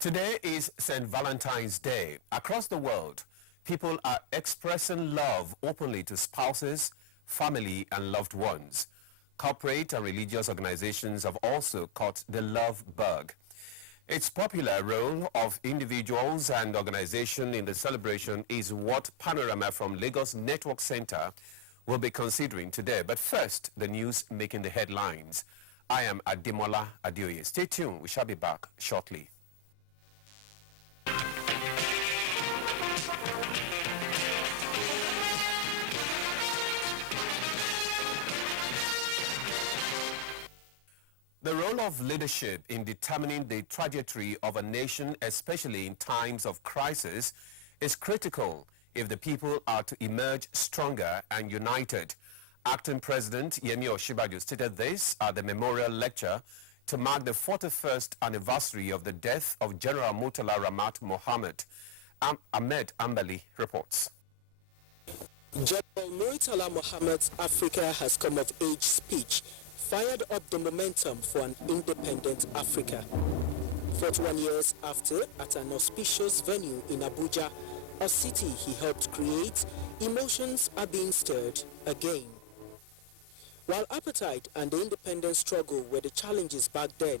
Today is St. Valentine's Day. Across the world, people are expressing love openly to spouses, family, and loved ones. Corporate and religious organizations have also caught the love bug. Its popular role of individuals and organizations in the celebration is what Panorama from Lagos Network Center will be considering today. But first, the news making the headlines. I am Ademola Adeoye. Stay tuned. We shall be back shortly. The role of leadership in determining the trajectory of a nation, especially in times of crisis, is critical if the people are to emerge stronger and united. Acting President Yemi Osinbajo stated this at the memorial lecture to mark the 41st anniversary of the death of General Murtala Ramat Mohammed. Ahmed Ambali reports. General Murtala Mohammed's Africa has come of age speech fired up the momentum for an independent Africa. 41 years after, at an auspicious venue in Abuja, a city he helped create, emotions are being stirred again. While apartheid and the independence struggle were the challenges back then,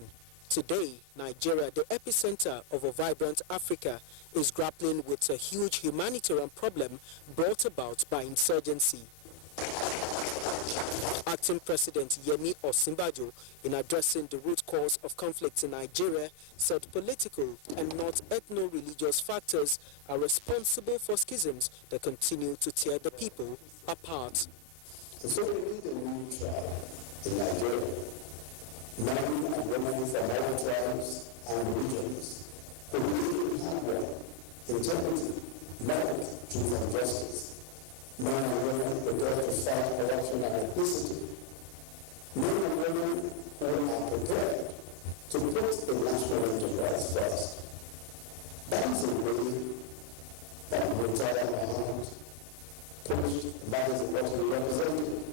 today, Nigeria, the epicenter of a vibrant Africa, is grappling with a huge humanitarian problem brought about by insurgency. Acting President Yemi Osinbajo, in addressing the root cause of conflicts in Nigeria, said political and not ethno-religious factors are responsible for schisms that continue to tear the people apart. So we need a new tribe in Nigeria, men and women from all tribes and religions who believe in hard work, integrity, merit, truth and justice. Men and women prepared to fight corruption and ethnicity. Men and women who are prepared to put the national enterprise first. That is the way that Murtala Mohammed pushed, that is what he represented.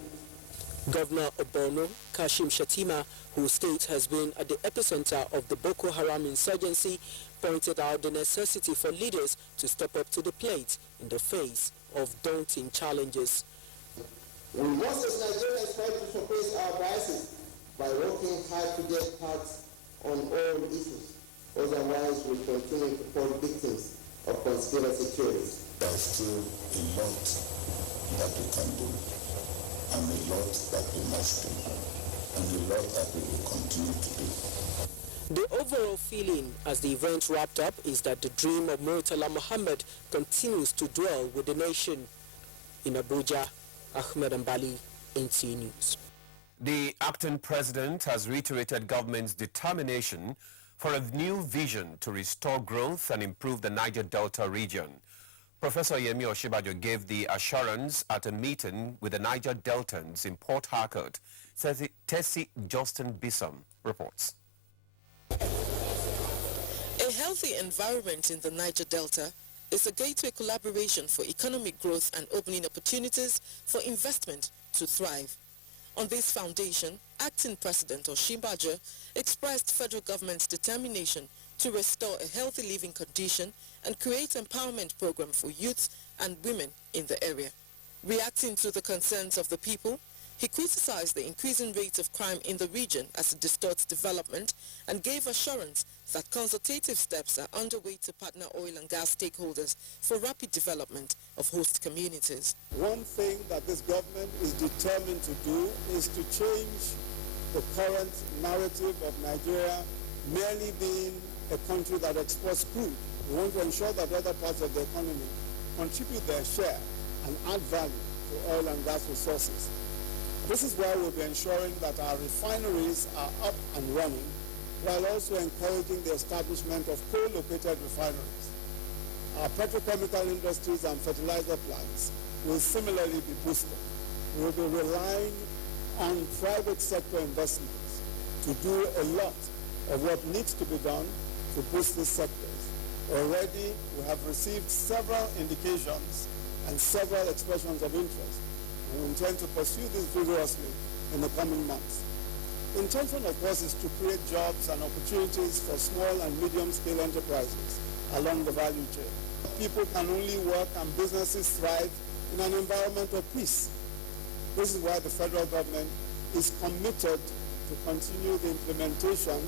Governor Obono Kashim Shettima, whose state has been at the epicenter of the Boko Haram insurgency, pointed out the necessity for leaders to step up to the plate in the face of daunting challenges. We must as Nigerians try to suppress our biases by working hard to get parts on all issues. Otherwise, we continue to fall victims of conspiracy theories. There is still a lot that we can do, and a lot that we must do, and a lot that we will continue to do. The overall feeling as the event wrapped up is that the dream of Murtala Mohammed continues to dwell with the nation. In Abuja, Ahmed Ambali, NC News. The acting president has reiterated government's determination for a new vision to restore growth and improve the Niger Delta region. Professor Yemi Osinbajo gave the assurance at a meeting with the Niger Deltans in Port Harcourt. Tessie Justin Bissom reports. A healthy environment in the Niger Delta is a gateway collaboration for economic growth and opening opportunities for investment to thrive. On this foundation, Acting President Osinbajo expressed federal government's determination to restore a healthy living condition and create empowerment program for youth and women in the area. Reacting to the concerns of the people, he criticized the increasing rates of crime in the region as it distorts development and gave assurance that consultative steps are underway to partner oil and gas stakeholders for rapid development of host communities. One thing that this government is determined to do is to change the current narrative of Nigeria merely being a country that exports crude. We want to ensure that other parts of the economy contribute their share and add value to oil and gas resources. This is why we'll be ensuring that our refineries are up and running, while also encouraging the establishment of co-located refineries. Our petrochemical industries and fertilizer plants will similarly be boosted. We will be relying on private sector investments to do a lot of what needs to be done to boost these sectors. Already, we have received several indications and several expressions of interest. We intend to pursue this vigorously in the coming months. intention, of course, is to create jobs and opportunities for small and medium-scale enterprises along the value chain. People can only work and businesses thrive in an environment of peace. This is why the federal government is committed to continue the implementation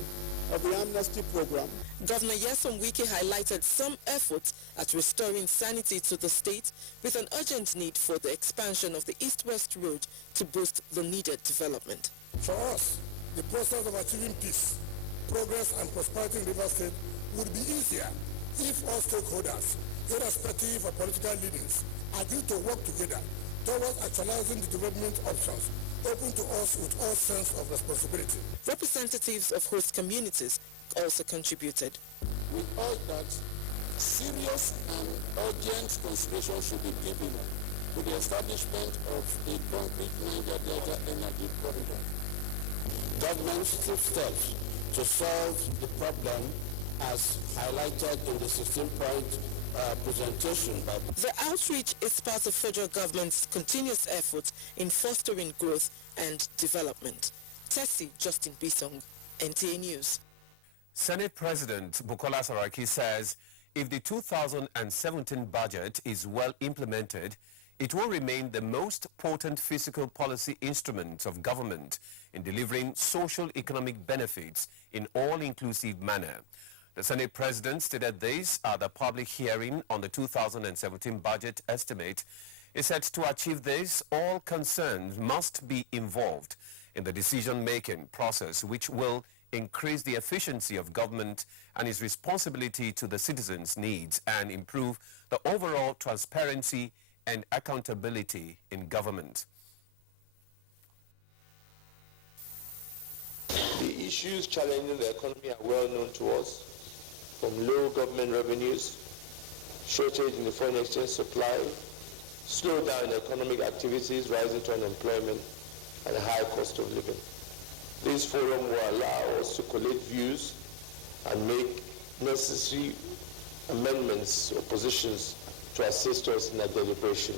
of the amnesty program. Governor Nyesom Wike highlighted some efforts at restoring sanity to the state with an urgent need for the expansion of the East-West Road to boost the needed development. For us, the process of achieving peace, progress and prosperity in River State would be easier if all stakeholders, irrespective of political leanings, agree to work together towards actualizing the development options open to us with all sense of responsibility. Representatives of host communities also contributed. We urge that serious and urgent consideration should be given to the establishment of a concrete Niger Delta energy corridor. Governments took steps to solve the problem as highlighted in the 16-point presentation. The outreach is part of federal government's continuous efforts in fostering growth and development. Tessie Justin Bisong, NTA News. Senate President Bukola Saraki says if the 2017 budget is well implemented, it will remain the most potent fiscal policy instrument of government in delivering social economic benefits in all-inclusive manner. The Senate President stated this at the public hearing on the 2017 budget estimate. He said to achieve this, all concerned must be involved in the decision-making process, which will increase the efficiency of government and its responsibility to the citizens' needs and improve the overall transparency and accountability in government. The issues challenging the economy are well known to us, from low government revenues, shortage in the foreign exchange supply, slowdown in economic activities, rising to unemployment, and a high cost of living. This forum will allow us to collate views and make necessary amendments or positions to assist us in our deliberation.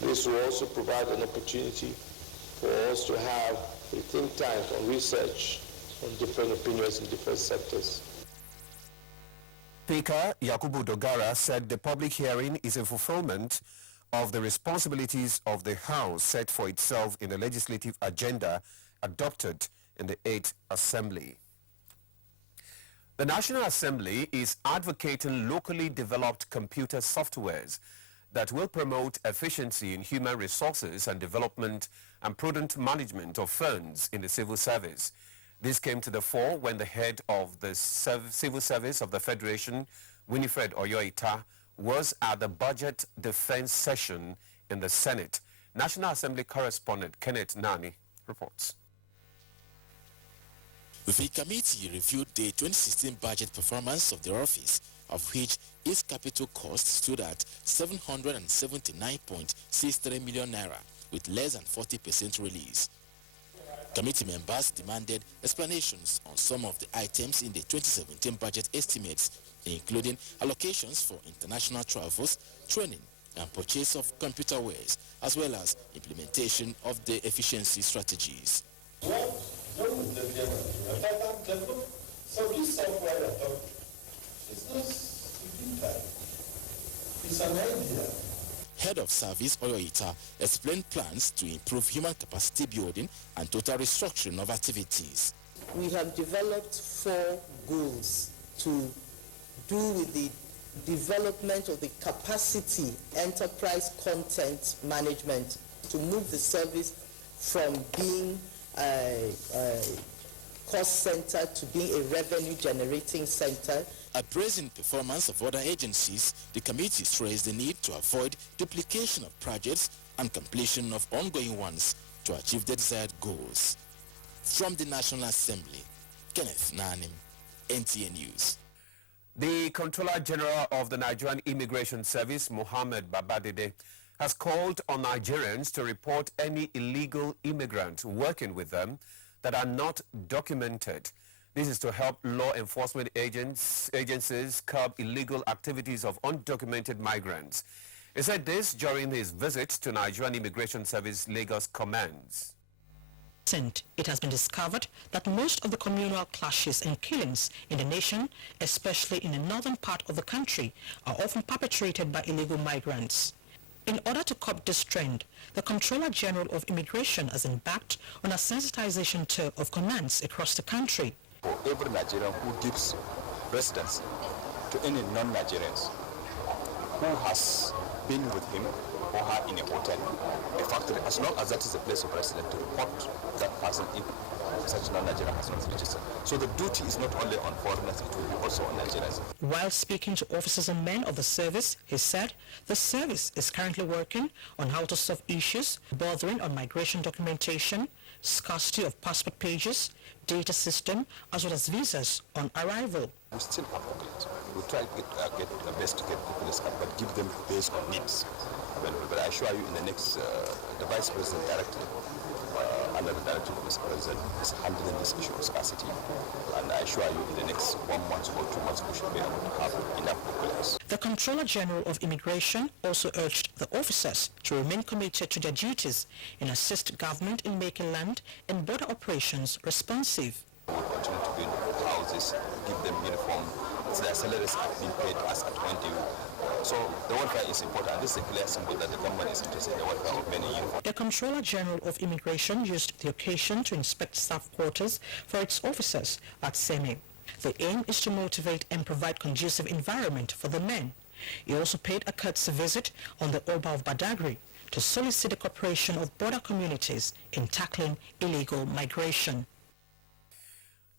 This will also provide an opportunity for us to have a think tank on research on different opinions in different sectors. Speaker Yakubu Dogara said the public hearing is a fulfillment of the responsibilities of the House set for itself in the legislative agenda adopted in the 8th Assembly. The National Assembly is advocating locally developed computer softwares that will promote efficiency in human resources and development and prudent management of funds in the civil service. This came to the fore when the head of the Civil Service of the Federation, Winifred Oyoita, was at the budget defense session in the Senate. National Assembly correspondent Kenneth Nani reports. The committee reviewed the 2016 budget performance of the office, of which its capital cost stood at 779.63 million naira, with less than 40% release. Committee members demanded explanations on some of the items in the 2017 budget estimates, including allocations for international travels, training, and purchase of computer wares, as well as implementation of the efficiency strategies. So this software you're talking, it's not within time. It's an idea. Head of Service Oyoita explained plans to improve human capacity building and total restructuring of activities. We have developed 4 goals to do with the development of the capacity enterprise content management to move the service from being a cost center to being a revenue generating center. Appraising performance of other agencies, the committee stressed the need to avoid duplication of projects and completion of ongoing ones to achieve the desired goals. From the National Assembly, Kenneth Nanim, NTA News. The Controller General of the Nigerian Immigration Service, Mohammed Babadede, has called on Nigerians to report any illegal immigrants working with them that are not documented. This is to help law enforcement agencies curb illegal activities of undocumented migrants. He said this during his visit to Nigerian Immigration Service Lagos Commands. It has been discovered that most of the communal clashes and killings in the nation, especially in the northern part of the country, are often perpetrated by illegal migrants. In order to curb this trend, the Comptroller General of Immigration has embarked on a sensitization tour of commands across the country. For every Nigerian who gives residence to any non-Nigerians who has been with him or her in a hotel, a factory, as long as that is a place of residence, to report that person if such non-Nigerian has not registered. So the duty is not only on foreigners, it will be also on Nigerians. While speaking to officers and men of the service, he said the service is currently working on how to solve issues bordering on migration documentation, scarcity of passport pages, data system, as well as visas on arrival. We still have problems. We try to get the best to get people this country, but give them based on needs available. But I assure you, in the next, the Vice President directly, under the directive of Mr. President, is handling this issue of scarcity. And I assure you, in the next 1 month or 2 months, we should be able to have enough populace. The Comptroller General of Immigration also urged the officers to remain committed to their duties and assist government in making land and border operations responsive. We will continue to build houses, give them uniform. So their salaries are being paid as at when due. So the welfare is important. This is a clear symbol that the government is interested in the welfare of many uniforms. The Comptroller General of Immigration used the occasion to inspect staff quarters for its officers at Seme. The aim is to motivate and provide conducive environment for the men. He also paid a courtesy visit on the Oba of Badagry to solicit the cooperation of border communities in tackling illegal migration.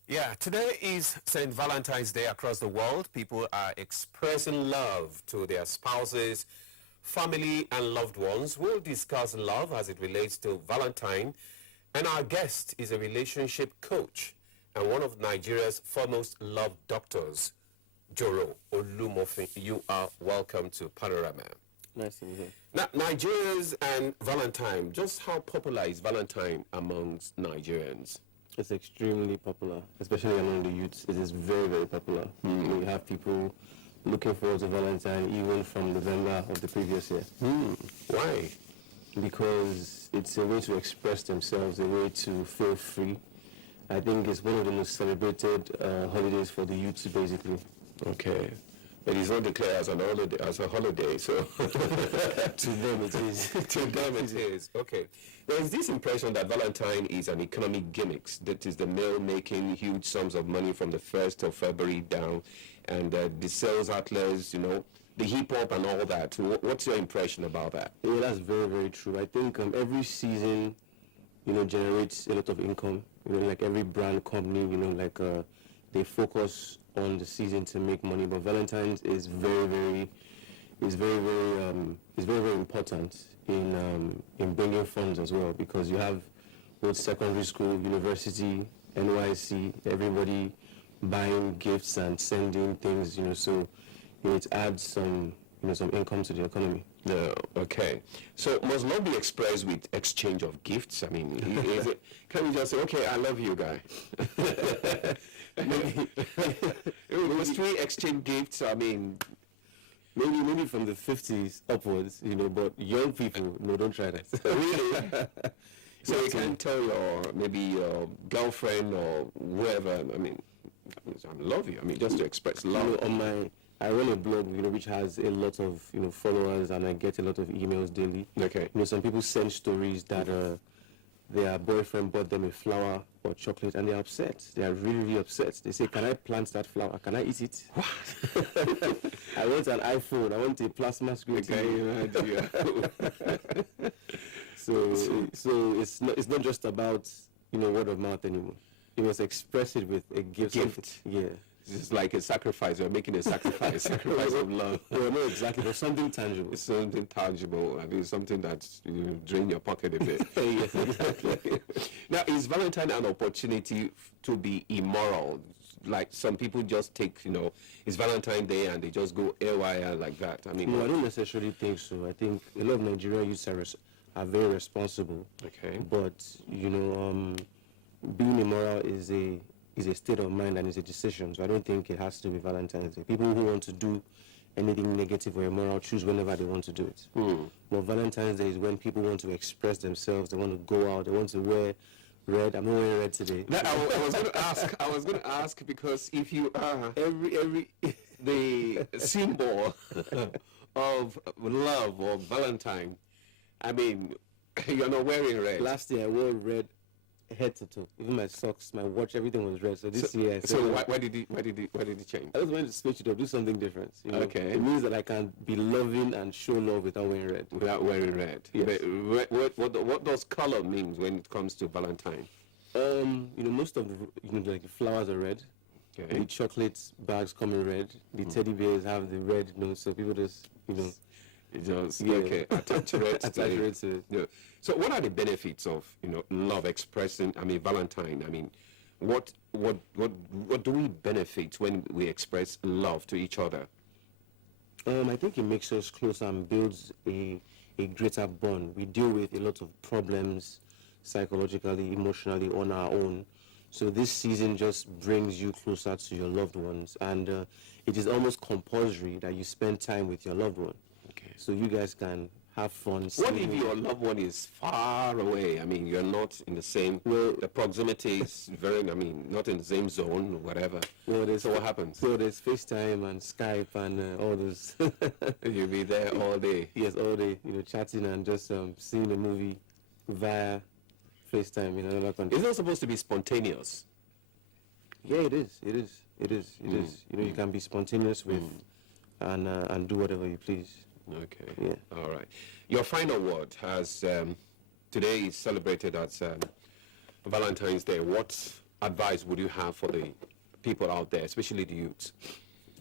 Yeah, today is St. Valentine's Day across the world. People are expressing love to their spouses, family, and loved ones. We'll discuss love as it relates to Valentine. And our guest is a relationship coach and one of Nigeria's foremost love doctors, Joro Olumofin. You are welcome to Panorama. Nice to be here. Now, Nigerians and Valentine, just how popular is Valentine amongst Nigerians? It's extremely popular, especially among the youths. It is very, very popular. We have people looking forward to Valentine even from November of the previous year. Why? Because it's a way to express themselves, a way to feel free. I think it's one of the most celebrated holidays for the youths, basically. Okay. But it's not declared as a holiday, so to them it is. To them it is. Okay. There is this impression that Valentine is an economic gimmick. That is the male making huge sums of money from the 1st of February down, and the sales outlets, you know, the hip hop and all that. What's your impression about that? Yeah, that's very, very true. I think every season, you know, generates a lot of income. You know, like every brand company, you know, like they focus on the season to make money, but Valentine's is very, very important in bringing funds as well, because you have both secondary school, university, NYC, everybody buying gifts and sending things, you know, so it adds some income to the economy. No, okay. So must love be expressed with exchange of gifts? I mean, can you just say, okay, I love you, guy? Must we exchange gifts? I mean, maybe from the 50s upwards, you know, but young people, no, don't try that. Really? So you can tell your girlfriend or whoever, I mean, I love you. I mean, just to express love. You know, I run a blog, you know, which has a lot of, you know, followers, and I get a lot of emails daily. Okay. You know, some people send stories that their boyfriend bought them a flower or chocolate, and they're upset. They are really, really upset. They say, "Can I plant that flower? Can I eat it?" What? I want an iPhone. I want a plasma screen. So it's not just about, you know, word of mouth anymore. You must express it with a gift. Yeah. It's like a sacrifice. You're making a sacrifice of love. Well, not exactly, but something tangible. It's something tangible. I mean, something that drain your pocket a bit. Yes, exactly. Now, is Valentine an opportunity to be immoral? Like some people just take, you know, it's Valentine Day and they just go AYR like that. I mean, no, I don't necessarily think so. I think a lot of Nigerian youths are very responsible. Okay. But you know, being immoral is a state of mind and is a decision. So I don't think it has to be Valentine's Day. People who want to do anything negative or immoral choose whenever they want to do it. But Valentine's Day is when people want to express themselves. They want to go out. They want to wear Red. I'm not wearing red today. No, I was going to ask. I was going to ask because if you are the symbol of love or Valentine, I mean, you're not wearing red. Last year I wore red head to toe. Even my socks, my watch, everything was red. So this year, why did it change? I just wanted to switch it up, do something different. You know? Okay. It means that I can be loving and show love without wearing red. Without wearing red. Yes. But what does color mean when it comes to Valentine? Most of the like flowers are red. Okay. The chocolate bags come in red. The teddy bears have the red nose, so people just okay, attach red to it. Yeah. So what are the benefits of love expressing? I mean, Valentine. I mean, what do we benefit when we express love to each other? I think it makes us closer and builds a greater bond. We deal with a lot of problems psychologically, emotionally on our own. So this season just brings you closer to your loved ones, and it is almost compulsory that you spend time with your loved one. Okay. So you guys can have fun. What if your loved one is far away? I mean, you're not in the same. Well, the proximity is not in the same zone, or whatever. Well, so what happens? So there's FaceTime and Skype and all those. You'll be there all day. Yes, all day. Chatting and just seeing a movie via FaceTime in another country. It's not supposed to be spontaneous. Yeah, it is. You can be spontaneous with and do whatever you please. Okay. Yeah. All right. Your final word has today is celebrated as Valentine's Day. What advice would you have for the people out there, especially the youths?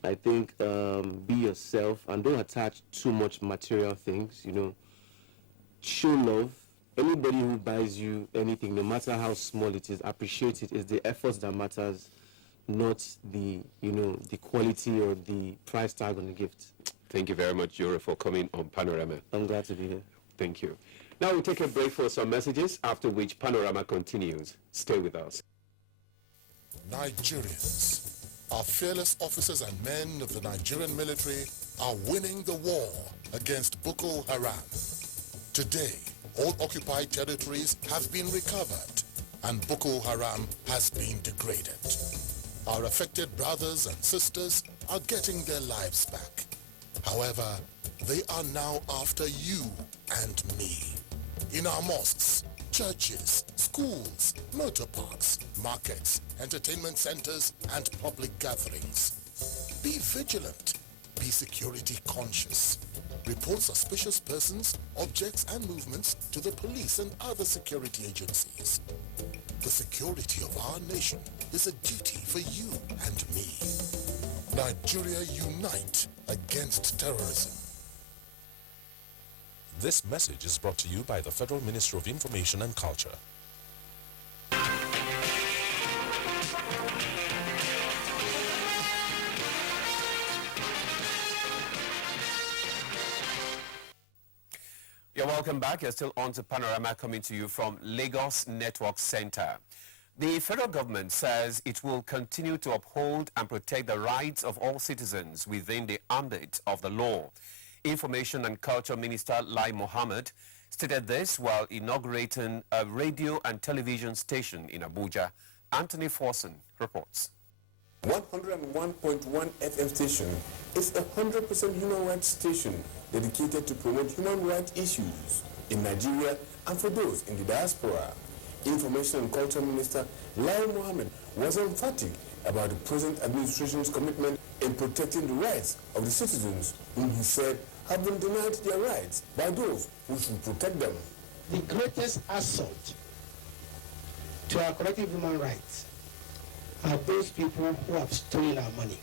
I think be yourself and don't attach too much material things. Show love. Anybody who buys you anything, no matter how small it is, appreciate it. It's the efforts that matters, not the quality or the price tag on the gift. Thank you very much, Jure, for coming on Panorama. I'm glad to be here. Thank you. Now we'll take a break for some messages, after which Panorama continues. Stay with us. Nigerians, our fearless officers and men of the Nigerian military are winning the war against Boko Haram. Today, all occupied territories have been recovered and Boko Haram has been degraded. Our affected brothers and sisters are getting their lives back. However, they are now after you and me. In our mosques, churches, schools, motor parks, markets, entertainment centers, and public gatherings. Be vigilant. Be security conscious. Report suspicious persons, objects, and movements to the police and other security agencies. The security of our nation is a duty for you and me. Nigeria unite against terrorism. This message is brought to you by the Federal Ministry of Information and Culture. You're welcome back. You're still on to Panorama, coming to you from Lagos Network Center. The federal government says it will continue to uphold and protect the rights of all citizens within the ambit of the law. Information and Culture Minister Lai Mohammed stated this while inaugurating a radio and television station in Abuja. Anthony Forson reports. 101.1 FM station is a 100% human rights station dedicated to promote human rights issues in Nigeria and for those in the diaspora. Information and Culture Minister Lai Mohammed was emphatic about the present administration's commitment in protecting the rights of the citizens whom he said have been denied their rights by those who should protect them. The greatest assault to our collective human rights are those people who have stolen our money.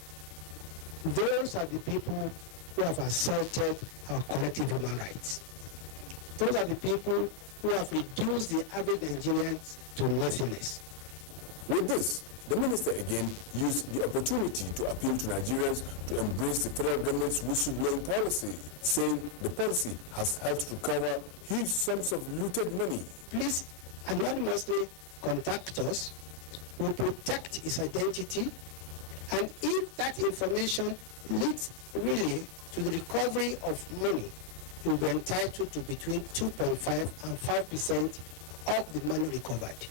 Those are the people who have assaulted our collective human rights. Those are the people who have reduced the average Nigerians to nothingness. With this, the minister again used the opportunity to appeal to Nigerians to embrace the federal government's whistleblowing policy, saying the policy has helped recover huge sums of looted money. Please anonymously contact us. We'll protect his identity, and if that information leads really to the recovery of money, he will be entitled to between 2.5 and 5% of the money recovered.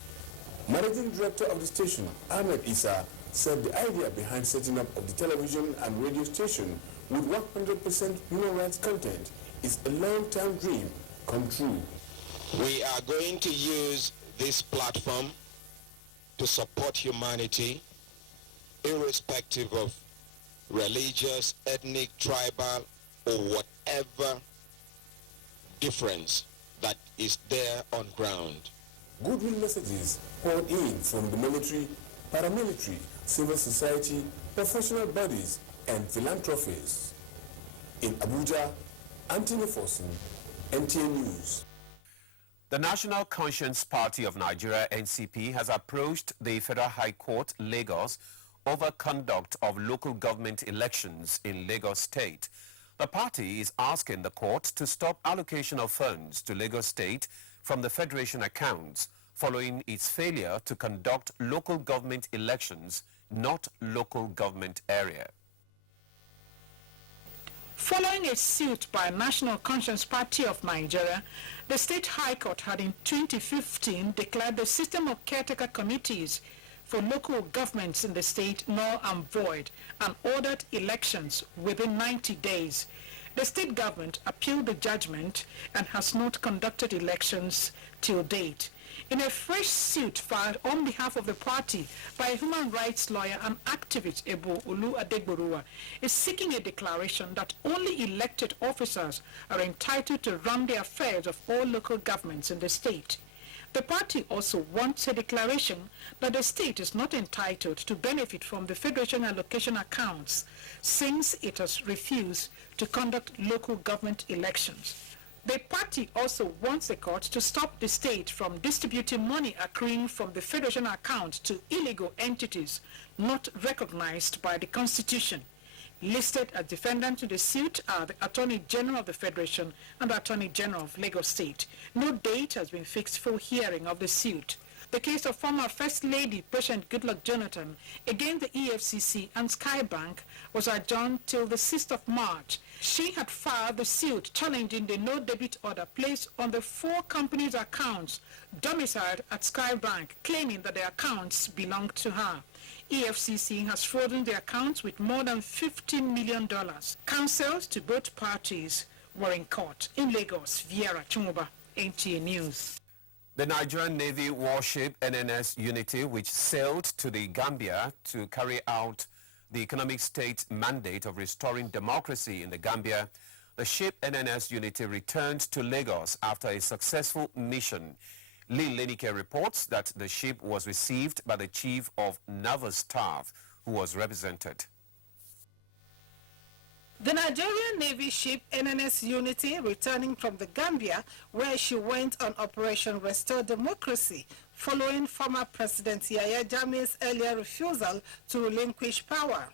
Managing Director of the station, Ahmed Issa, said the idea behind setting up of the television and radio station with 100% human rights content is a long-term dream come true. We are going to use this platform to support humanity, irrespective of religious, ethnic, tribal, or whatever difference that is there on ground. Goodwill messages poured in from the military, paramilitary, civil society, professional bodies, and philanthropists. In Abuja, Anthony Fosun, NTA News. The National Conscience Party of Nigeria, NCP, has approached the Federal High Court, Lagos, over conduct of local government elections in Lagos State. The party is asking the court to stop allocation of funds to Lagos State from the Federation accounts following its failure to conduct local government elections, not local government area. Following a suit by National Conscience Party of Nigeria, the State High Court had in 2015 declared the system of caretaker committees for local governments in the state null and void and ordered elections within 90 days. The state government appealed the judgment and has not conducted elections till date. In a fresh suit filed on behalf of the party by a human rights lawyer and activist, Ebo Olu Adegboruwa, is seeking a declaration that only elected officers are entitled to run the affairs of all local governments in the state. The party also wants a declaration that the state is not entitled to benefit from the Federation allocation accounts since it has refused to conduct local government elections. The party also wants the court to stop the state from distributing money accruing from the Federation account to illegal entities not recognized by the Constitution. Listed as defendants to the suit are the Attorney General of the Federation and the Attorney General of Lagos State. No date has been fixed for hearing of the suit. The case of former First Lady President Goodluck Jonathan against the EFCC and Skybank was adjourned till the 6th of March. She had filed the suit challenging the no-debit order placed on the 4 companies' accounts domiciled at Skybank, claiming that the accounts belonged to her. EFCC has frozen the accounts with more than $15 million. Counsels to both parties were in court in Lagos. Viera Chumuba, NTA News. The Nigerian Navy warship NNS Unity, which sailed to the Gambia to carry out the economic state mandate of restoring democracy in the Gambia, the ship NNS Unity returned to Lagos after a successful mission. Lee Lenike reports that the ship was received by the Chief of Naval Staff, who was represented. The Nigerian Navy ship NNS Unity returning from the Gambia, where she went on Operation Restore Democracy, following former President Yahya Jammeh's earlier refusal to relinquish power.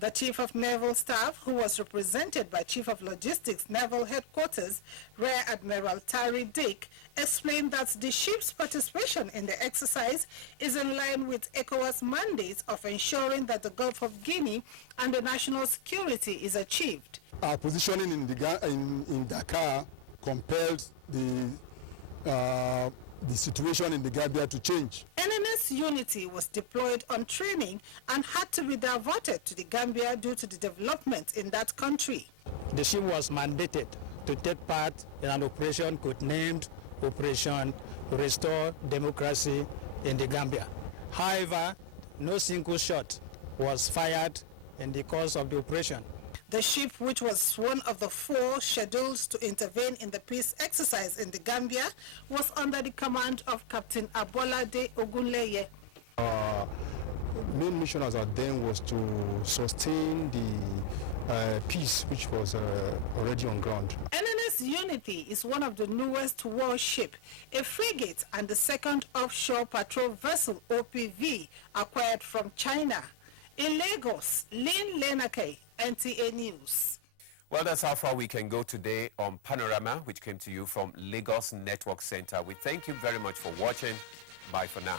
The Chief of Naval Staff, who was represented by Chief of Logistics Naval Headquarters, Rear Admiral Tari Dick, explained that the ship's participation in the exercise is in line with ECOWAS mandates of ensuring that the Gulf of Guinea and the national security is achieved. Our positioning in Dakar compelled the situation in the Gambia to change. NNS Unity was deployed on training and had to be diverted to the Gambia due to the development in that country. The ship was mandated to take part in an operation codenamed Operation Restore Democracy in the Gambia. However, no single shot was fired in the course of the operation. The ship, which was one of the 4 scheduled to intervene in the peace exercise in the Gambia, was under the command of Captain Abolade Ogunleye. Our main mission as at then was to sustain the peace which was already on ground. NNS Unity is one of the newest warship, a frigate and the second offshore patrol vessel OPV acquired from China. In Lagos, Lynn Lenake, NTA News. Well, that's how far we can go today on Panorama, which came to you from Lagos Network Center. We thank you very much for watching. Bye for now.